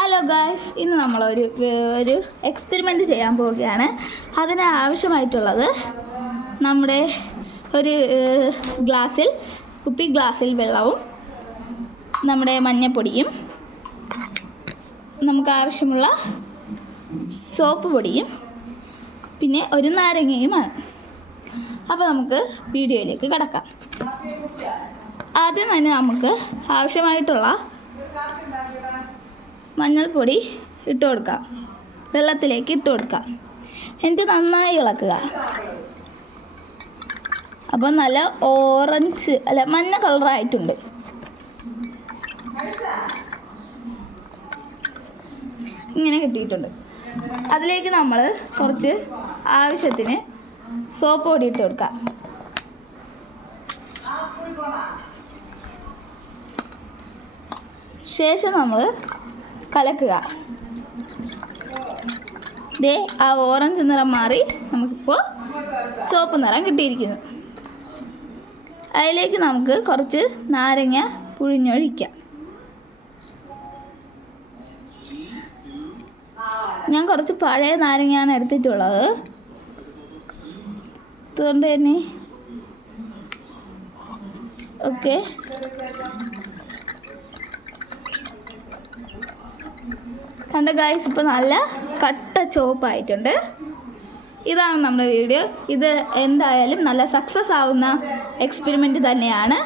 Hello guys, ഇന്ന് നമ്മളൊരു experiment ചെയ്യാൻ പോവുകയാണ്. അതിന് ആവശ്യമായിട്ടുള്ളത് നമ്മുടെ ഒരു കുപ്പി ഗ്ലാസ്സിൽ വെള്ളവും നമ്മുടെ മഞ്ഞപ്പൊടിയും നമുക്ക് ആവശ്യമുള്ള സോപ്പ് പൊടിയും പിന്നെ ഒരു നാരങ്ങയുമാണ്. അപ്പോൾ നമുക്ക് വീഡിയോയിലേക്ക് കടക്കാം. ആദ്യം തന്നെ നമുക്ക് ആവശ്യമായിട്ടുള്ള മഞ്ഞൾപ്പൊടി ഇട്ട് കൊടുക്കാം, വെള്ളത്തിലേക്ക് ഇട്ട് കൊടുക്കാം. എന്നിട്ട് നന്നായി ഇളക്കുക. അപ്പോൾ നല്ല മഞ്ഞ കളറായിട്ടുണ്ട്. ഇങ്ങനെ കിട്ടിയിട്ടുണ്ട്. അതിലേക്ക് നമ്മൾ കുറച്ച് ആവശ്യത്തിന് സോപ്പ് പൊടി ഇട്ട് കൊടുക്കാം. ശേഷം നമ്മൾ കലക്കുക. ദേ ആ ഓറഞ്ച് നിറം മാറി നമുക്കിപ്പോൾ ചുവപ്പ് നിറം കിട്ടിയിരിക്കുന്നു. അതിലേക്ക് നമുക്ക് കുറച്ച് നാരങ്ങ പുഴിഞ്ഞൊഴിക്കാം. ഞാൻ കുറച്ച് പഴയ നാരങ്ങയാണ് എടുത്തിട്ടുള്ളത്. അതുകൊണ്ട് തന്നെ ഓക്കെ. കണ്ട ഗായ്സ്, ഇപ്പോൾ നല്ല കട്ട ചുവപ്പായിട്ടുണ്ട്. ഇതാണ് നമ്മുടെ വീഡിയോ. ഇത് എന്തായാലും നല്ല സക്സസ് ആവുന്ന എക്സ്പെരിമെൻറ്റ് തന്നെയാണ്.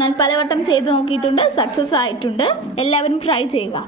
ഞാൻ പലവട്ടം ചെയ്ത് നോക്കിയിട്ടുണ്ട്, സക്സസ് ആയിട്ടുണ്ട്. എല്ലാവരും ട്രൈ ചെയ്യുക.